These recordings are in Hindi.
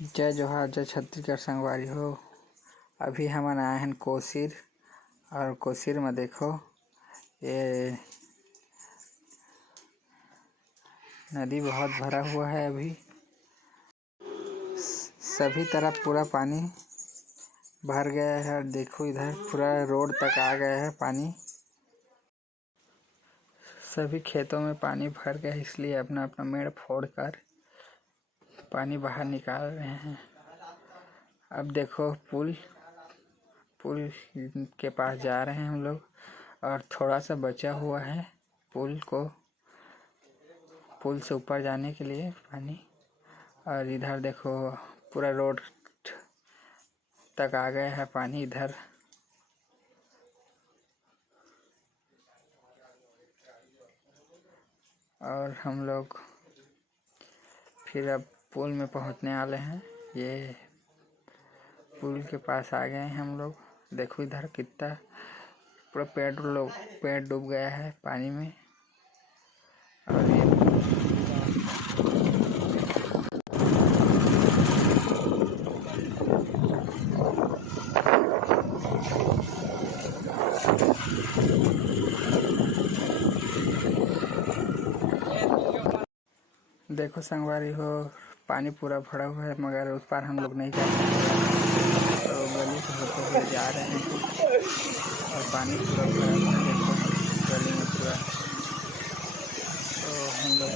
जय जोहार, जय छत्तीसगढ़ संगवारी हो। अभी हमन आए हैं कोसीर, और कोसीर में देखो ये नदी बहुत भरा हुआ है। अभी सभी तरफ पूरा पानी भर गया है। और देखो इधर पूरा रोड तक आ गया है पानी। सभी खेतों में पानी भर गया है, इसलिए अपना अपना मेड़ फोड़कर पानी बाहर निकाल रहे हैं। अब देखो पुल के पास जा रहे हैं हम लोग, और थोड़ा सा बचा हुआ है पुल से ऊपर जाने के लिए पानी। और इधर देखो पूरा रोड तक आ गया है पानी इधर। और हम लोग फिर अब पुल में पहुंचने वाले हैं। ये पुल के पास आ गए हैं हम लोग। देखो इधर कितना पूरा पेड़ डूब गया है पानी में। और ये देखो संगवारी हो, पानी पूरा भरा हुआ है, मगर उस पार हम लोग नहीं जा सकते। तो गली से होते हुए जा रहे हैं, और पानी पूरा भरा हुआ है। देखो गली में पूरा, तो हम लोग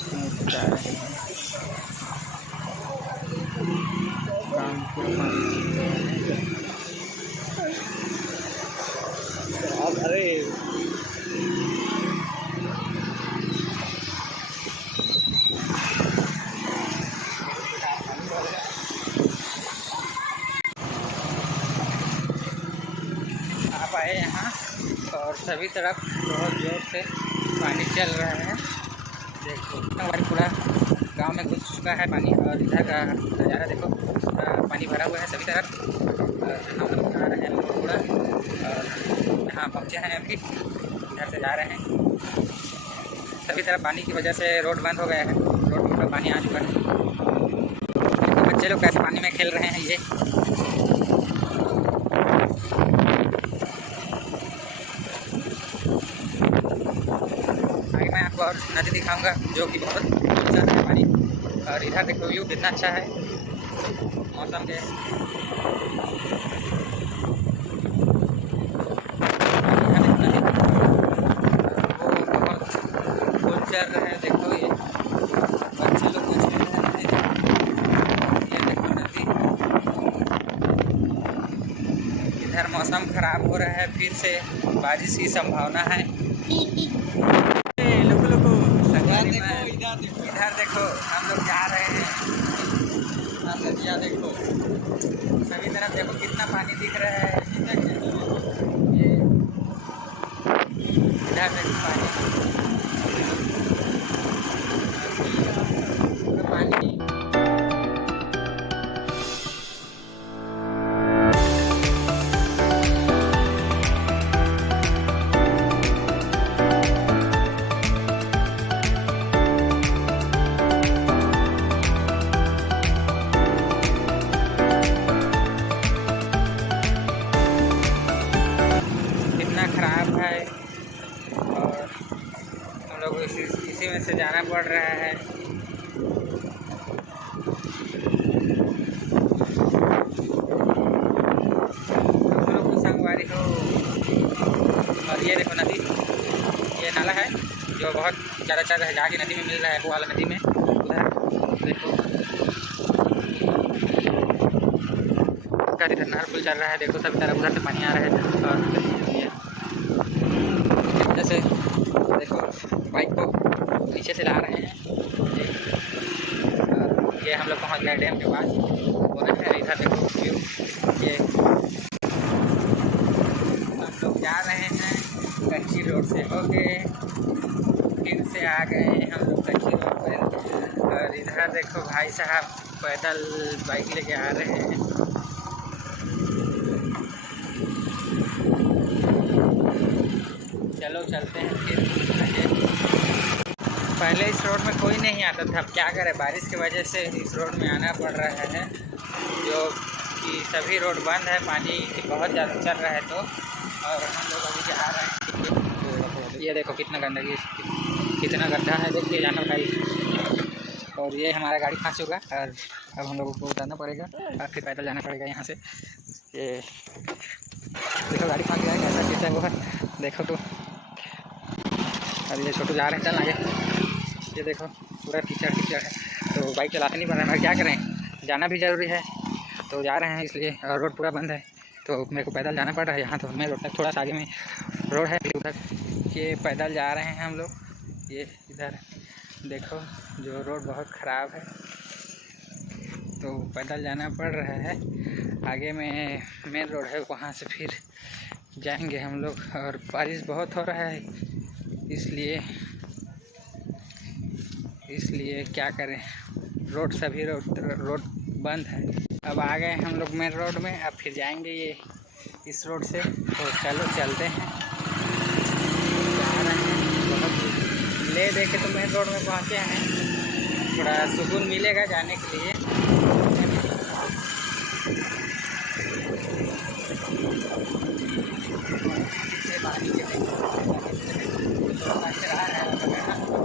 इसमें से जा रहे हैं। काम पूरा पानी आप आए यहाँ, और सभी तरफ बहुत जोर से पानी चल रहा है। देखो हमारे पूरा गांव में घुस चुका है पानी। और इधर का नज़ारा देखो, पानी भरा हुआ है सभी तरफ। हम लोग जा रहे हैं पूरा, और यहाँ पहुँचे हैं अभी, इधर से जा रहे हैं। सभी तरफ पानी की वजह से रोड बंद हो गया है, रोड में पूरा पानी आ चुका है। देखो बच्चे लोग कैसे पानी में खेल रहे हैं। ये आगे मैं आपको और नदी दिखाऊंगा, जो कि बहुत अच्छा है पानी। और इधर देखो व्यू कितना अच्छा है मौसम के। वो बहुत फूल चल रहे हैं। देखो ये बच्चे लोग कुछ खेल रहे हैं। ये देखो नदी। इधर मौसम खराब हो रहा है, फिर से बारिश की संभावना है। इधर देखो हम लोग जा रहे हैं। नदिया देखो सभी तरफ, देखो कितना पानी दिख रहा है। ये इधर देखो पानी। खराब है, और हम लोग इसी में से जाना पड़ रहा है। हम लोग को संगवारी हो। और ये देखो नदी, ये नाला है जो बहुत ज़्यादा चल रहा है, जहाँ की नदी में मिल रहा है वो वाला नदी में। उधर देखो इधर नहर पुल चल रहा है। देखो सभी तरफ उधर से पानी आ रहा है। और जैसे देखो बाइक को नीचे से ला रहे हैं। ये हम लोग पहुंच गए डैम के पास। और इधर देखो व्यू। ये हम लोग जा रहे हैं कच्ची रोड से होके, फिर से आ गए हम लोग कच्ची रोड पर। और इधर देखो भाई साहब पैदल बाइक लेके आ रहे हैं। चलो चलते हैं फिर आगे। पहले इस रोड में कोई नहीं आता था। अब क्या करें, बारिश की वजह से इस रोड में आना पड़ रहा है, जो कि सभी रोड बंद है, पानी बहुत ज़्यादा चल रहा है। तो और हम लोग अभी जा रहे हैं। ये देखो कितना गंदगी, कितना गड्ढा है, देखिए जाना भाई। और ये हमारा गाड़ी फंस चुका है और अब हम लोगों को उतारना पड़ेगा और फिर पैदल जाना पड़ेगा यहाँ से। ये देखो गाड़ी फंस गया है, कैसा कीचड़ है वो है, देखो तो। अभी ये छोटू जा रहे हैं, चल आगे। ये देखो पूरा कीचड़ कीचड़ है, तो बाइक चलाते नहीं पड़ रहा है, क्या करें, जाना भी ज़रूरी है तो जा रहे हैं इसलिए। और रोड पूरा बंद है तो मेरे को पैदल जाना पड़ रहा है। यहाँ तो मैं रोड तक थोड़ा सा आगे में रोड है, उधर ये पैदल जा रहे हैं हम लोग। ये इधर देखो जो रोड बहुत ख़राब है तो पैदल जाना पड़ रहा है। आगे में मेन रोड है, वहाँ से फिर जाएंगे हम लोग। और बारिश बहुत हो रहा है इसलिए क्या करें, रोड सभी रोड बंद है। अब आ गए हम लोग मेन रोड में, अब फिर जाएंगे ये इस रोड से। तो चलो चलते हैं, जा रहे हैं। बहुत ले दे के तो मेन रोड में पहुँचे हैं, थोड़ा सुकून मिलेगा जाने के लिए।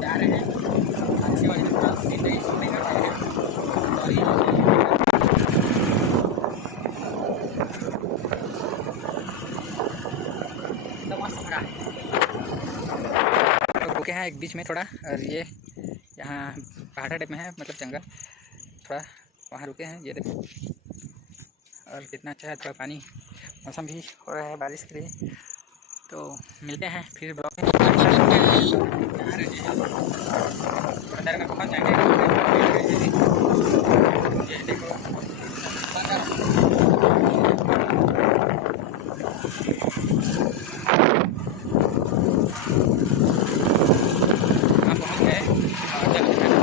जा रहे हैं अच्छी वजह से नहीं सुनने का रुके हैं एक बीच में थोड़ा, और ये यहाँ पहाड़ा टाइप में है, मतलब जंगल थोड़ा, वहाँ रुके हैं। ये देखो और कितना अच्छा है, थोड़ा पानी, मौसम भी हो रहा है बारिश के लिए। तो मिलते हैं फिर ब्लॉग में। अंदर में पहुँच जाएंगे। ये देखो हम पहुँच गए और चलते हैं।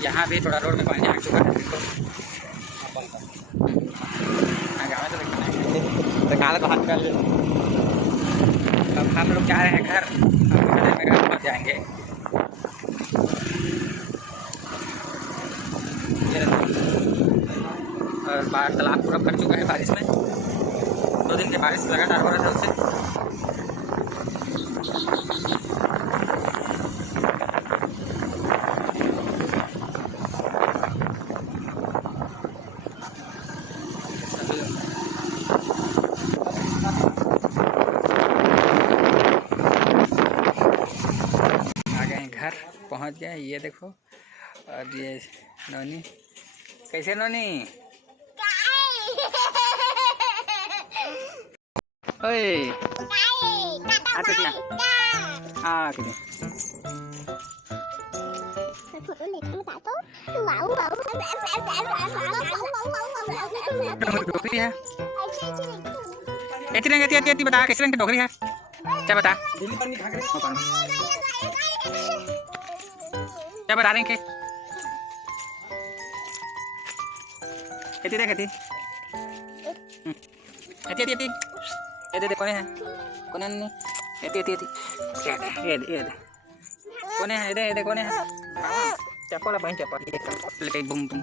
यहाँ भी थोड़ा रोड में पानी आ चुका है, देखो गाँव तो देखना है, काल को हाथ कर ले। अब हम लोग जा रहे हैं घर, अब घर पहुँच जाएंगे। और बाहर तालाब पूरा भर चुका है बारिश में, 2 दिन के बारिश लगातार हो रहा था उससे। घर पहुंच गए, ये देखो। और ये नोनी, कैसे नोनी? ओए हाँ टोकरी है, बता किस रंग की टोकरी है, क्या बता, क्या बता रहे हैं? ये कौन है? कौन है? कौन है? ये कौन है? चप्पल है, चप्पल बूम बूम।